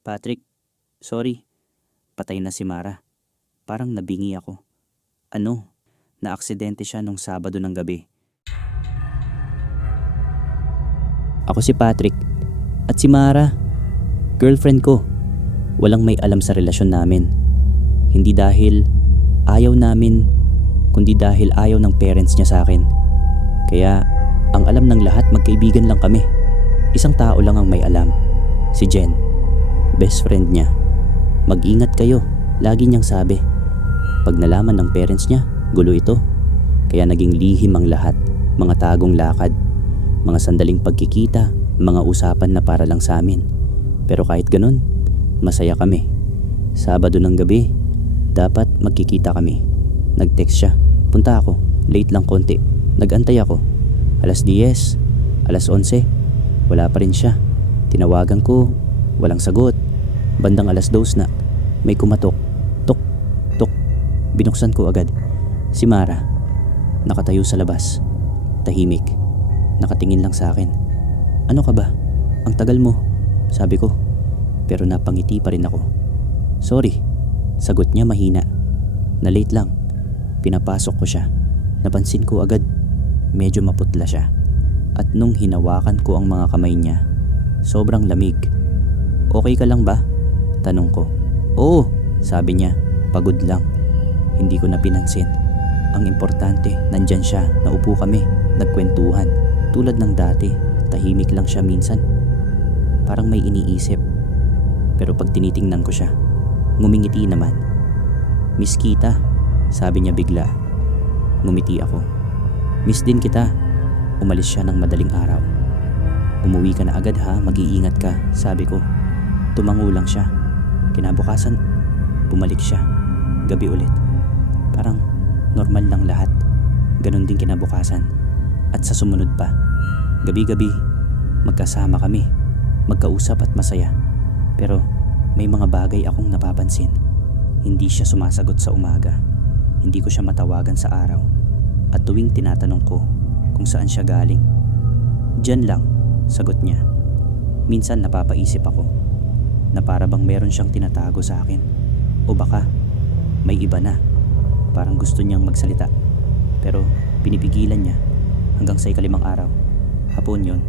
Patrick, sorry. Patay na si Mara. Parang nabingi ako. Ano? Naaksidente siya nung Sabado ng gabi. Ako si Patrick. At si Mara, girlfriend ko. Walang may alam sa relasyon namin. Hindi dahil ayaw namin, kundi dahil ayaw ng parents niya sa akin. Kaya ang alam ng lahat, magkaibigan lang kami. Isang tao lang ang may alam. Si Jen. Best friend niya. Mag-ingat kayo, lagi niyang sabi. Pag nalaman ng parents niya, gulo ito. Kaya naging lihim ang lahat. Mga tagong lakad, mga sandaling pagkikita, mga usapan na para lang sa amin. Pero kahit ganun, masaya kami. Sabado ng gabi, dapat magkikita kami. Nag-text siya, punta ako, late lang konti. Nag-antay ako, 10:00, 11:00, wala pa rin siya. Tinawagan ko, walang sagot. Bandang 2:00 na, may kumatok. Tok, tok. Binuksan ko agad. Si Mara, nakatayo sa labas. Tahimik, nakatingin lang sa akin. Ano ka ba? Ang tagal mo, sabi ko. Pero napangiti pa rin ako. Sorry, sagot niya mahina. Na-late lang. Pinapasok ko siya. Napansin ko agad, medyo maputla siya. At nung hinawakan ko ang mga kamay niya, sobrang lamig. Okay ka lang ba? Tanong ko. Oo, sabi niya, pagod lang. Hindi ko na pinansin. Ang importante, nandyan siya, naupo kami, nagkwentuhan. Tulad ng dati, tahimik lang siya minsan. Parang may iniisip. Pero pag tinitingnan ko siya, ngumingiti naman. Miss kita, sabi niya bigla. Ngumiti ako. Miss din kita. Umalis siya ng madaling araw. Umuwi ka na agad ha, mag-iingat ka, sabi ko. Tumango lang siya. Kinabukasan, bumalik siya. Gabi ulit. Parang normal lang lahat. Ganon din kinabukasan. At sa sumunod pa. Gabi-gabi, magkasama kami. Magkausap at masaya. Pero may mga bagay akong napapansin. Hindi siya sumasagot sa umaga. Hindi ko siya matawagan sa araw. At tuwing tinatanong ko kung saan siya galing, "Diyan lang," sagot niya. Minsan napapaisip ako na para bang meron siyang tinatago sa akin. O baka may iba na. Parang gusto niyang magsalita. Pero pinipigilan niya hanggang sa ikalimang araw. Hapon yon.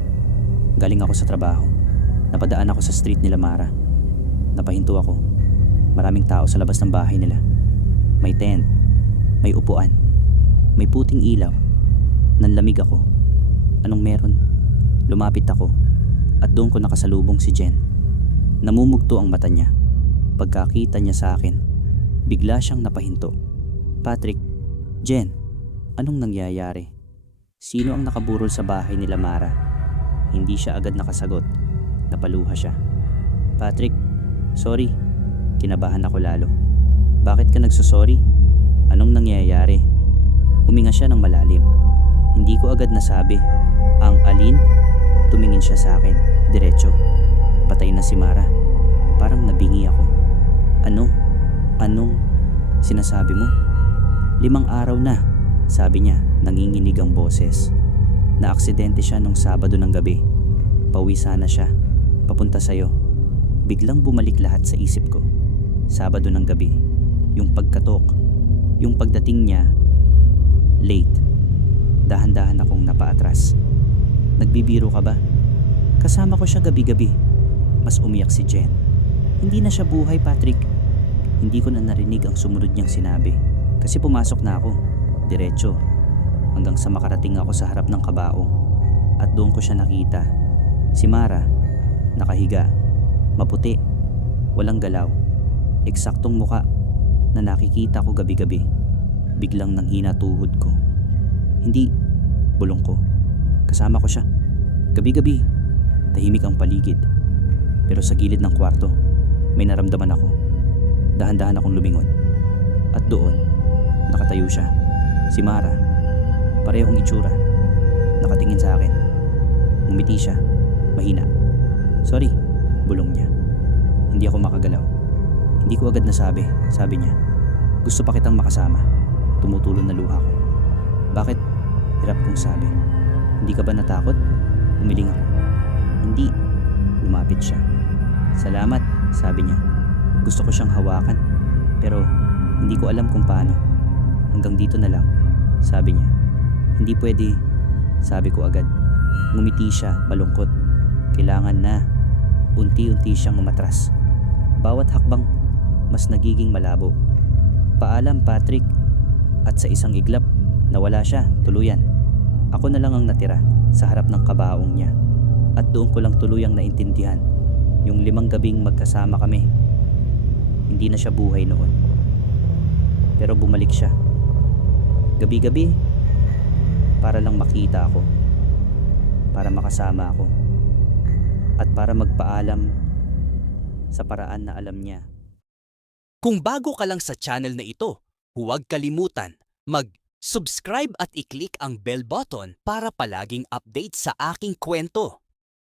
Galing ako sa trabaho. Napadaan ako sa street nila Mara. Napahinto ako. Maraming tao sa labas ng bahay nila. May tent, may upuan, may puting ilaw. Nanlamig ako. Anong meron? Lumapit ako at doon ko nakasalubong si Jen. Namumugto ang mata niya. Pagkakita niya sa akin, bigla siyang napahinto. Patrick, Jen, anong nangyayari? Sino ang nakaburol sa bahay nila Mara? Hindi siya agad nakasagot. Napaluha siya. Patrick, sorry. Kinabahan ako lalo. Bakit ka nagsusorry? Anong nangyayari? Huminga siya ng malalim. Hindi ko agad nasabi. Ang alin? Tumingin siya sa akin. Diretso. Patay na si Mara. Parang nabingi ako. Ano? Anong sinasabi mo? 5 araw na, sabi niya, nanginginig ang boses. Naaksidente siya nung Sabado ng gabi. Pauwi sana siya. Papunta sa'yo. Biglang bumalik lahat sa isip ko. Sabado ng gabi. Yung pagkatok. Yung pagdating niya. Late. Dahan-dahan akong napaatras. Nagbibiro ka ba? Kasama ko siya gabi-gabi. Mas umiyak si Jen. Hindi na siya buhay, Patrick. Hindi ko na narinig ang sumunod niyang sinabi. Kasi pumasok na ako. Diretso. Hanggang sa makarating ako sa harap ng kabaong. At doon ko siya nakita. Si Mara. Nakahiga. Maputi. Walang galaw. Eksaktong muka na nakikita ko gabi-gabi. Biglang nanghina tuhod ko. Hindi. Bulong ko. Kasama ko siya. Gabi-gabi. Tahimik ang paligid. Pero sa gilid ng kwarto, may naramdaman ako. Dahan-dahan akong lumingon. At doon, nakatayo siya. Si Mara. Parehong itsura. Nakatingin sa akin. Ngumiti siya. Mahina. Sorry. Bulong niya. Hindi ako makagalaw. Hindi ko agad nasabi. Sabi niya, gusto pa kitang makasama. Tumutulon na luha ko. Bakit? Hirap kong sabi. Hindi ka ba natakot? Umiling ako. Hindi. Lumapit siya. Salamat. sabi niya. Gusto ko siyang hawakan, pero hindi ko alam kung paano. Hanggang dito na lang, sabi niya. Hindi pwede, sabi ko agad. Ngumiti siya, malungkot. Kailangan na. Unti-unti siyang umatras. Bawat hakbang, mas nagiging malabo. Paalam, Patrick. At sa isang iglap, nawala siya, tuluyan. Ako na lang ang natira sa harap ng kabaong niya. At doon ko lang tuluyang naintindihan yung 5 gabing magkasama kami. Hindi na siya buhay noon. Pero bumalik siya. Gabi-gabi, para lang makita ako. Para makasama ako. At para magpaalam sa paraan na alam niya. Kung bago ka lang sa channel na ito, huwag kalimutan mag-subscribe at i-click ang bell button para palaging update sa aking kwento.